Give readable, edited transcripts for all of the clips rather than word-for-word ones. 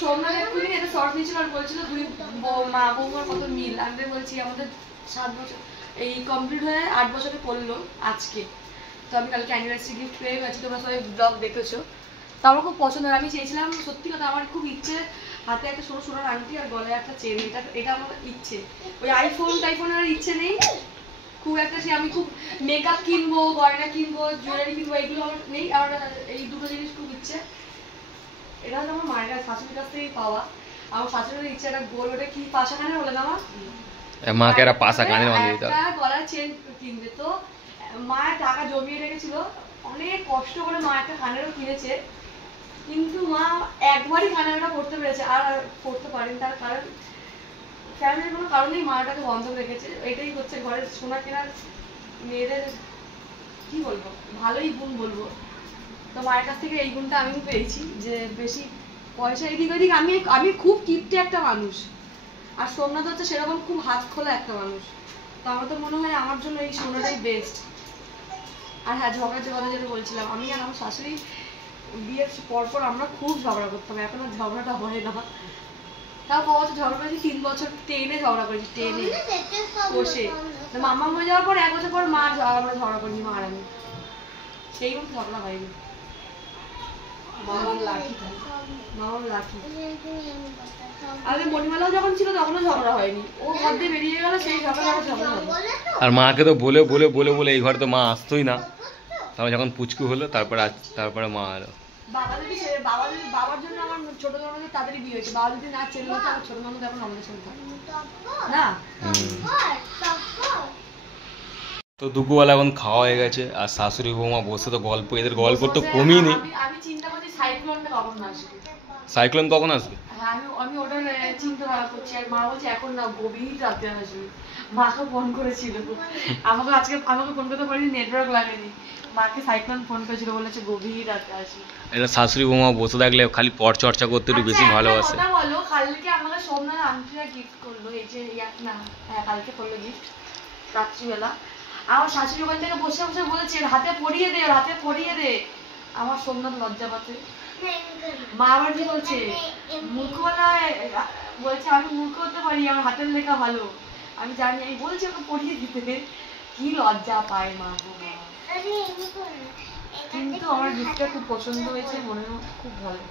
সোমনাথ এক্ষুনি এটা শর্ট নিয়েছিল আর বলছিল দুই মা বৌমার কত মিল। আমি বলছি আমাদের 7 বছর এই কমপ্লিট হয়ে 8 বছরে পড়লো আজকে। তো আমি কালকে অ্যানিভার্সারি গিফট পেয়ে গেছি, তোমরা সবাই ব্লগ দেখেছো। তো আমার খুব পছন্দের, আমি চেয়েছিলাম সত্যি কথা আমার খুব ইচ্ছে হাতে একটা ছোটো সোনার আংটি আর গলায় একটা চেন, এটা আমার ইচ্ছে। ওই টাইফোনের ইচ্ছে নেই খুব একটা, সে আমি খুব মেকআপ কিনবো, গয়না কিনবো, জুয়েলারি কিনবো, এগুলো আমার নেই। আমার এই দুটো জিনিস খুব ইচ্ছে। এটা হচ্ছে আমার মায়ের কাছে শাশুড়ির কাছ থেকেই পাওয়া। আমার শাশুড়ির ইচ্ছে একটা গোল, ওটা কি পাশা কানে বলে না মাকে একটা পাশা কানে বাঁধিয়ে দিতে একটা গলার চেন কিনবে। তো মায়ের টাকা জমিয়ে রেখেছিল, অনেক কষ্ট করে মা একটা কানেরও কিনেছে, কিন্তু মা একবারই কানেরটা পড়তে পেরেছে আর পড়তে পারেনি। তার কারণ ফ্যামিলির কোনো কারণেই মাটাকে বন্ধক রেখেছে। এটাই হচ্ছে ঘরের সোনা কেনার মেয়েদের কি বলবো ভালোই গুণ বলবো। তো মায়ের কাছ থেকে এই গুণটা আমি পেয়েছি যে বেশি পয়সা এদিক ওদিক, আমি খুব কিপটে একটা মানুষ, আর সোমনাথ হচ্ছে সেরকম খুব হাত খোলা একটা মানুষ। তো আমার তো মনে হয় আমার জন্য এই সোনাটাই বেস্ট। আর হ্যাঁ, ঝগড়ার যে কথা যেটা বলছিলাম, আমি আর আমার শাশুড়ি বিয়ের পরপর আমরা খুব ঝগড়া করতাম, এখন আর ঝগড়াটা হয় না। তাও কত ঝগড়া করেছি, 3 বছর টেনে ঝগড়া করেছি, টেনে বসে। মামা হয়ে যাওয়ার পর 1 বছর পর মা আমরা ঝগড়া করিনি, মা আর আমি, সেই মতো ঝগড়া হয়নি। মামার লাঠি আরে মণিমালাও যখন ছিল তখনও ঝগড়া হয়নি, ও ঘর দিয়ে বেরিয়ে গেল সেই ঝগড়া হয়নি। আর মাকে তো বলে বলে বলে বলে এই ঘরে তো মা আসতোই না, তারপর যখন পুচকু হলো তারপরে মা এলো। বাবার জন্য আমার ছোট ননদের তাড়াতাড়ি বিয়ে হয়েছে। বাবা যদি না চেনে হতো আমার ছোট ননদ এখন আমাদের সঙ্গে থাকতো না। তো দুপুরবেলা এখন খাওয়া হয়ে গেছে আর শাশুড়ি বৌমা বসে তো গল্প, এদের গল্প তো কমই নেই। আমি চিন্তা করছি সাইক্লোনটা কখন আসবে। সাইক্লোন কখন আসবে? হ্যাঁ, আমি ওটার চিন্তা ধারা করছি। আর মা বলছে এখন না, গভীর রাতে আসবে। মাকে ফোন করেছিল, আমাকে ফোন করতে পারিনি, নেটওয়ার্ক লাগেনি। মাকে সাইক্লোন ফোন করেছিল, বলেছে গভীর রাতে আসবে। এটা শাশুড়ি বৌমা বসে থাকলে খালি পর চর্চা করতে একটু বেশি ভালোবাসে। কথা বলো, কালকে আমাকে সোমনাথ আংটিটা গিফট করলো, এই যে না হ্যাঁ কালকে করলো গিফট রাত্রিবেলা। আমার শাশুড়ি ওখান থেকে বসে বসে বলেছে হাতে পরিয়ে দে, হাতে পরিয়ে দে। আমার সোমনাথ লজ্জা পাচ্ছে। মা আবার কি বলছে, মূর্খবেলায় বলছে আমি মূর্খ হতে পারি, আমার হাতের লেখা ভালো, আমি জানি। আমি বলছি ওকে পড়িয়ে দিতে, কি লজ্জা পায় মা। কিন্তু আমার গিফটটা খুব পছন্দ হয়েছে, মনে হয় খুব ভালো।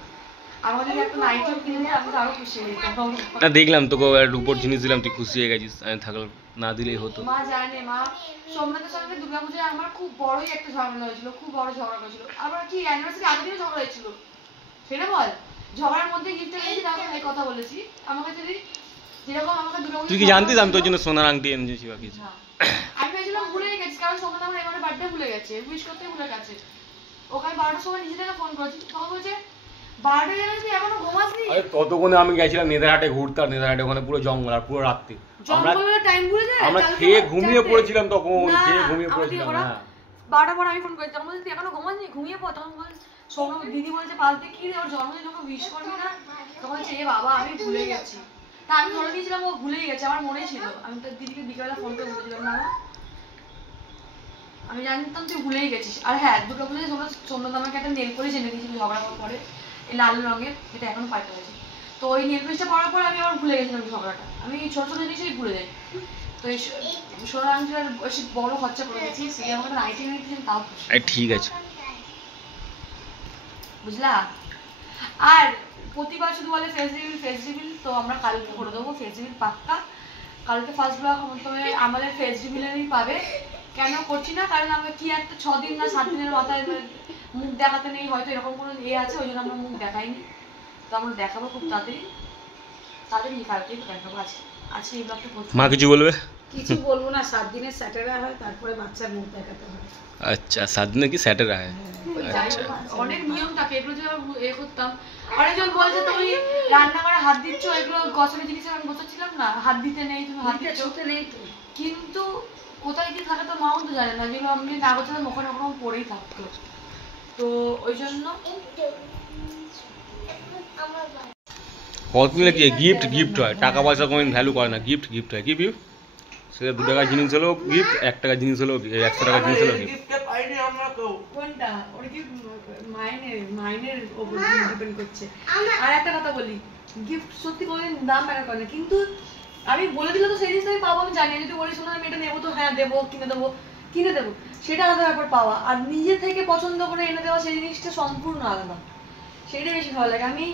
আমাদের একটা নাইটিও কিনে দিলে আমি তো আরো খুশি হয়ে যেতাম। না দেখলাম তোকে রূপোর জিনিস দিলাম, তুই খুশি হয়ে গেছিস। আমি থাকলে না দিলেই হতো। মা জানে, মা সোমনাথের সঙ্গে দুর্গাপূজায় আমার খুব বড়ই একটা ঝগড়া হয়েছিল, খুব বড় ঝগড়া হয়েছিল। আবার কি অ্যানিভার্সারি আগের দিনও ঝগড়া হয়েছিল, সেটা বল। ঝগড়ার মধ্যে গিফটটা নিয়েছি, তারপর এই কথা বলেছি। আমাকে যদি যেরকম আমাকে দুর্গাপূজা, তুই কি জানতিস আমি তোর জন্য সোনার আংটি এনেছি বা কিছু? আমি ভেবেছিলাম ভুলে গেছি, কারণ সোমনাথ আমার এবারে বার্থডে ভুলে গেছে, উইশ করতে ভুলে গেছে। ওখানে 12টার সময় নিজে থেকে ফোন করেছি, তখন বলছে 12টা বেজে গেছে এখনো ঘুমাসনি। আরে ততক্ষণে আমি গেছিলাম নেদারহাটে ঘুরতে, আর নেদারহাটে ওখানে পুরো জঙ্গল আর পুরো রাত্রি আমরা খেয়ে ঘুমিয়ে পড়েছিলাম, তখন খেয়ে ঘুমিয়ে পড়েছিলাম। হ্যাঁ 12টা পর আমি ফোন করেছি, তখন বলছি এখনো ঘুমাসনি, ঘুমিয়ে পড়। তখন বল সোমনাথ দিদি বলছে পাল্টে কি রে ওর জন্মদিন ওকে উইশ করবি না। তখন বলছে এ বাবা আমি ভুলে গেছি। তা আমি ধরে নিয়েছিলাম ও ভুলেই গেছে, আমার মনে ছিল। আমি তোর দিদিকে বিকেলবেলা ফোন করে বলেছিলাম না আমি জানতাম তুই ভুলেই গেছিস। আর হ্যাঁ দুর্গাপূজায় সোমনাথ আমাকে একটা নেল পলিশ এনে দিয়েছিল ঝগড়া করার পরে, এই লাল রঙের, এটা এখনো পাল্টে গেছে। তো ওই নেল পলিশটা পরার পরে আমি আবার ভুলে গেছিলাম ঝগড়াটা। আমি ছোট ছোট জিনিসই ভুলে যাই। তো এই সোনার আংটিটার বেশি বড় খরচা করে দিয়েছি, সেই আমাকে নাইটি এনে দিয়েছেন, তাও ঠিক আছে বুঝলা। আর প্রতিবার শুধু বলে ফেস রিভিল, তো আমরা কালকে করে দেবো ফেস রিভিল পাক্কা। কালকে ফার্স্ট ব্লগ আমাদের ফেস রিভিলেরই পাবে। কেন করছি না, কারণ আমরা কি একটা 6 দিন না 7 দিনের মাথায় মুখ দেখাতে নেই, হয়তো এরকম কোনো আছে, ওই জন্য আমরা মুখ দেখাইনি। তো আমরা দেখাবো খুব তাড়াতাড়ি কালকেই দেখাবো। আজকে এই ব্লগটা করছি। মা কিছু বলবে? কিছু বলবো না, 7 দিনের স্যাটারডে হয়, তারপরে বাচ্চার মুখ দেখাতে হয়। আচ্ছা 7 দিনে কি স্যাটারডে হয়? আচ্ছা অনেক নিয়ম থাকে, এগুলো যে এ করতাম। অনেকজন বলছে তুমি রান্না করে হাত দিচ্ছ, এগুলো গছরের জিনিসের আমি বোঝাচ্ছিলাম না, হাত দিতে নেই, তুমি হাত দিতে নেই তো। কিন্তু কোথায় কি থাকে তো মাও তো জানে না, যেগুলো আমি না করছিলাম ওখানে ওরকম পড়েই থাকতো। তো ওই জন্য কত দিলে কি গিফট হয়, টাকা পয়সা কোনো ভ্যালু করে না, গিফট হয়। কি গিফট? সেটা 2 টাকার জিনিস হলো গিফট, 1 টাকার জিনিস হলো 100 টাকার জিনিস হলো গিফট। কোনটা ওর কি মাইনের উপর ডিপেন্ড করছে। আর একটা কথা বলি, গিফট সত্যি কোনোদিন দাম ম্যাটার করে না, কিন্তু আমি বলে দিলে তো সেই জিনিসটা আমি পাবো। আমি জানি, যদি বলি শোনো আমি এটা নেবো, তো হ্যাঁ দেবো, কিনে দেবো, সেটা আলাদা ব্যাপার পাওয়া। আর নিজে থেকে পছন্দ করে এনে দেওয়া সেই জিনিসটা সম্পূর্ণ আলাদা, সেটাই বেশি ভালো লাগে। আমি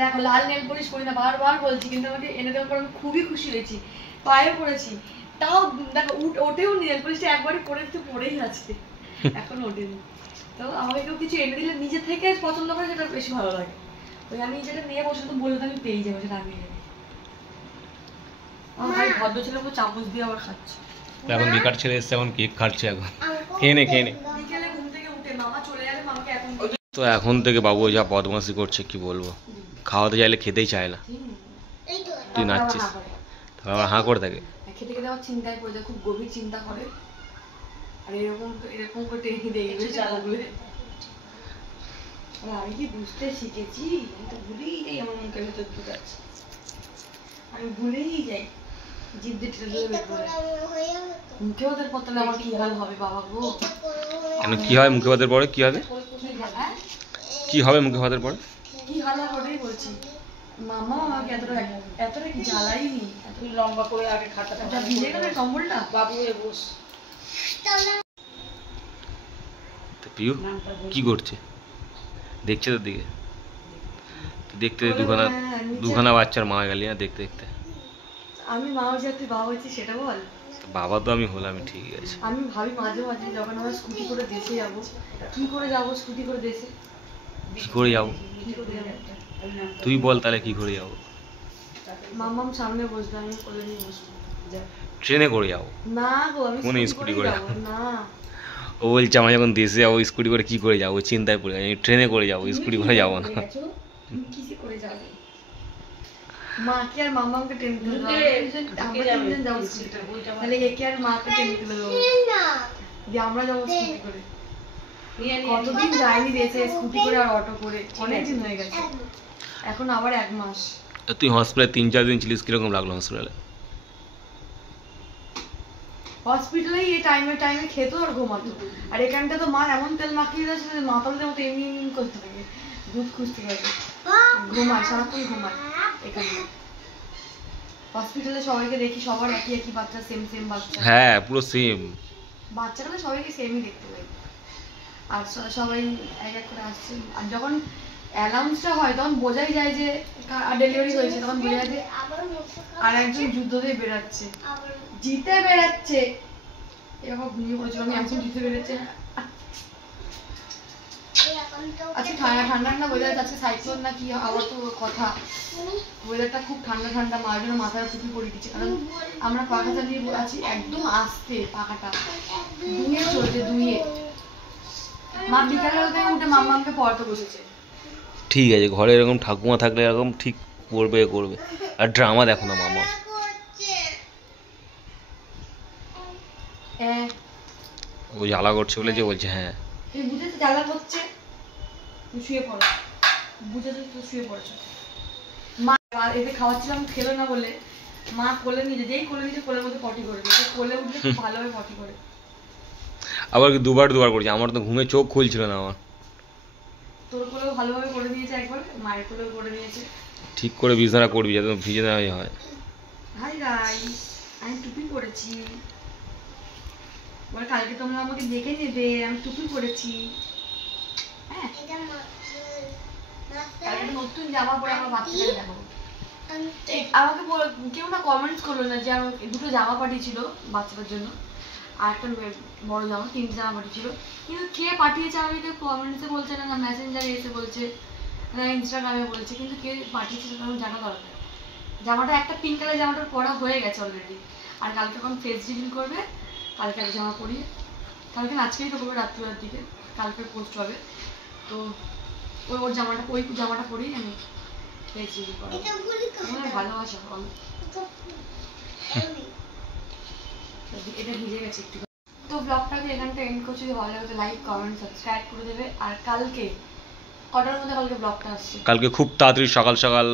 দেখো লাল নেল পলিশ করি না, বারবার বলছি, কিন্তু আমাকে এনে দেওয়ার পর আমি খুবই খুশি হয়েছি, পায়েও পড়েছি। তাও দেখো ওটেও নেল পলিশটা একবারই পরেই আছে, এখন ওঠেনি। তো আমাকে কেউ কিছু এনে দিলে নিজে থেকে পছন্দ করে, সেটা বেশি ভালো লাগে। ওই আমি যেটা নিয়ে পছন্দ বললে তো আমি পেয়ে যাবো, সেটা আমি নেবো। আমার ভাই ভদ্র ছেলে চামচ দিয়ে আবার খাচ্ছে। এখন বিকার ছেলে এসছে, এখন কেক খাচ্ছে। এখন খেয়ে নে। বিকেলে ঘুম থেকে উঠে মামা চলে যাবে, মামাকে এখন তো এখন থেকে বাবু যা বদমাশি করছে কি বলবো, খাওয়াতে চাইলে খেতেই চায় না। তুই নাচছিস, তারপর আবার হাঁ করে থাকে। খেতে খেতে আমার চিন্তায় পড়ে যায়, খুব গভীর চিন্তা করে। আর এরকম করে টেনে দেখবে চালাগুলো। আমি কি বুঝতে শিখেছি, আমি তো ভুলেই যাই আমার মুখের ভেতর ঢুকাচ্ছে, আমি ভুলেই যাই। জিভ দিয়ে টেনে বের করে মুখে ওদের পতলে আমার কি হাল হবে বাবা গো। কেন কি হয় মুখে ভাতের পরে? কি হবে কি হবে মুখে ভাতের পরে? কি হাল হবে ওটাই বলছি। মামা আমাকে এতটা কি জ্বালাইনি, তুই লম্বা করে আগে খাতাটা ভিজে গেলে কম্বলটা। বাবু বস। পিউ কি করছে? দেখছে তোর দিকে? দেখতে দুখানা বাচ্চার মা গেলি না দেখতে দেখতে। আমি মা হয়েছি, তুই বাবা হয়েছিস, সেটা বল। বাবা তো আমি হলাম, ঠিকই আছে। আমি ভাবি মাঝে মাঝে যখন আমরা স্কুটি করে দেশে যাবো, কি করে যাবো স্কুটি করে দেশে? কি করে যাবো তুই বল তাহলে, কি করে যাবো? মামাম সামনে বসবে, আমি কোলে নিয়ে বসবো। ট্রেনে করে যাবো না গো, আমি কোন স্কুটি স্কুটি করে করে যাবো না। ও বলছে আমরা যখন দেশে যাবো স্কুটি করে কি করে যাবো, চিন্তায় পড়ে যাবো। ট্রেনে করে যাবো, স্কুটি করে যাবো না। তুমি কিসে করে যাবে? মাকে আর মামাকে টেনে তুলে দেবো, আমরা তিনজন যাবো স্কুটি করে। তাহলে একে আর মাকে টেনে তুলে দেবো, দিয়ে আমরা যাবো স্কুটি করে। কতদিন যাইনি দেশে স্কুটি করে আর অটো করে, অনেকদিন হয়ে গেছে। এখন আবার 1 মাস। তুই হসপিটালে 3-4 দিন ছিলিস, কিরকম লাগলো হসপিটালে? হসপিটালে এই টাইমে খেতো আর ঘুমাতো। আর এখানটা তো মা এমন তেল মাখিয়ে দিয়েছে যে মাথার মতো এমনি করতে থাকে, দুধ খুঁজতে থাকে, ঘুমায়, সারাক্ষণ ঘুমায় এখানে। হসপিটালে সবাইকে দেখি, সবার একই বাচ্চা, সেম বাচ্চা। হ্যাঁ পুরো সেম বাচ্চাগুলো সবাইকে সেমই দেখতে পাই। আর সবাই এক করে আসছে। আর যখন অ্যানাউন্সটা হয় তখন বোঝাই যায় যে ডেলিভারি হয়েছে, তখন বোঝা যায় যে আর একজন যুদ্ধ দিয়ে বেরাচ্ছে, জিতে বেরাচ্ছে। এরকম ঘুমিয়ে পড়েছিল, আমি একজন জিতে বেরোচ্ছে। আচ্ছা ঠান্ডা বোঝা যাচ্ছে, আজকে সাইক্লোন না কি আবার তো কথা। ওয়েদারটা খুব ঠান্ডা, মার জন্য মাথায় টুপি পরিয়ে দিচ্ছে, কারণ আমরা পাখা চালিয়ে আছি একদম আস্তে, পাখাটা দুয়ে চলছে, দুয়ে। মা বিকালবেলা উঠে মাম্মাকে পড়াতে বসেছে। ঠিক আছে, ঘরে এরকম ঠাকুমা থাকলে এরকম ঠিক করবে। আর ড্রামা দেখো না মামা, ও জ্বালা করছে বলে যে বলছে। হ্যাঁ তুই বুঝেছিস জ্বালা করছে, তুই শুয়ে পড়, বুঝেছিস তুই শুয়ে পড়ছ। মা এতে খাওয়াচ্ছিলাম, খেলো না বলে মা কোলে নিয়ে যেই কোলে নিয়েছে কোলের মধ্যে পটি করে দিয়েছে। কোলে উঠলে খুব ভালোভাবে পটি করে। আবার কি দুবার করছে? আমার তো ঘুমে চোখ খুলছিল না আমার। তোর কোলেও ভালোভাবে করে দিয়েছে একবার, মায়ের কোলেও করে দিয়েছে। ঠিক করে বিছানা করবি যাতে ভিজে না হয়। হাই গাইস, আমি টুপি পরেছি, বল কালকে তোমরা আমাকে দেখে নেবে আমি টুপি পরেছি। হ্যাঁ কালকে নতুন জামা পরে আমার বাচ্চাদের দেখাবো। আমাকে কেউ না কমেন্টস করলো না যে আমার 2টো জামা পাঠিয়েছিল বাচ্চাদের জন্য, আর একটা বড় জামা, 3টে জামা পাঠিয়েছিল। কিন্তু কে পাঠিয়েছে আমি কেউ কমেন্টসে বলছে না, মেসেঞ্জারে এসে বলছে না, ইনস্টাগ্রামে বলছে, কিন্তু কে পাঠিয়েছে সেটা আমার জানা দরকার। জামাটা একটা পিঙ্ক কালার জামাটা পরা হয়ে গেছে অলরেডি। আর কালকে যখন ফেস রিভিল করবে, কালকে একটা জামা পরিয়ে, কালকে আজকেই তো করবে রাত্রিবেলার দিকে, কালকে পোস্ট হবে। তো ওর জামাটা পরেই আমি ফেস রিভিল করবো। আমার ভালোবাসা এটা ভিজে গেছে একটু। তো ব্লগটাকে এখানটা এন্ড করছি, যদি ভালো লাগে লাইক কমেন্ট সাবস্ক্রাইব করে দেবে। আর কালকে কটার মধ্যে ব্লগটা আসছে? কালকে খুব তাড়াতাড়ি সকাল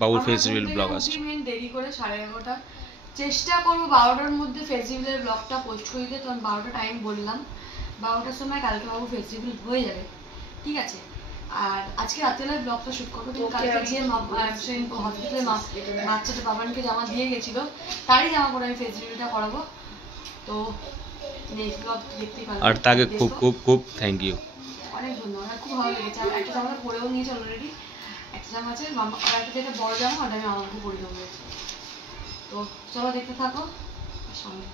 বাবুর ফেস রিভিল ব্লগ আসছে। দেরি করে 11:30 চেষ্টা করবো 12টার মধ্যে ফেস রিভিলের ব্লগটা পোস্ট করে দিতে। তখন 12টা টাইম বললাম, 12টার সময় কালকে বাবু ফেস রিভিল হয়ে যাবে, ঠিক আছে? আর আজকে রাত্রেবেলায় ব্লগটা শুট করবো, কিন্তু কালকে যে হসপিটালে বাচ্চাটা বাবানকে জামা দিয়ে গেছিল তারই জামা পরে আমি ফেস রিভিউটা করাবো। তো নেক্সট ব্লগ দেখতেই পারবো। আর তাকে খুব খুব খুব থ্যাংক ইউ, অনেক ধন্যবাদ, খুব ভালো লেগেছে। আর একটা জামা পরেও নিয়েছে অলরেডি, একটা জামা আছে মামা, আর একটা যেটা বড় জামা ওটা আমি আমাকে পরে দেবো। তো চলো দেখতে থাকো সঙ্গে।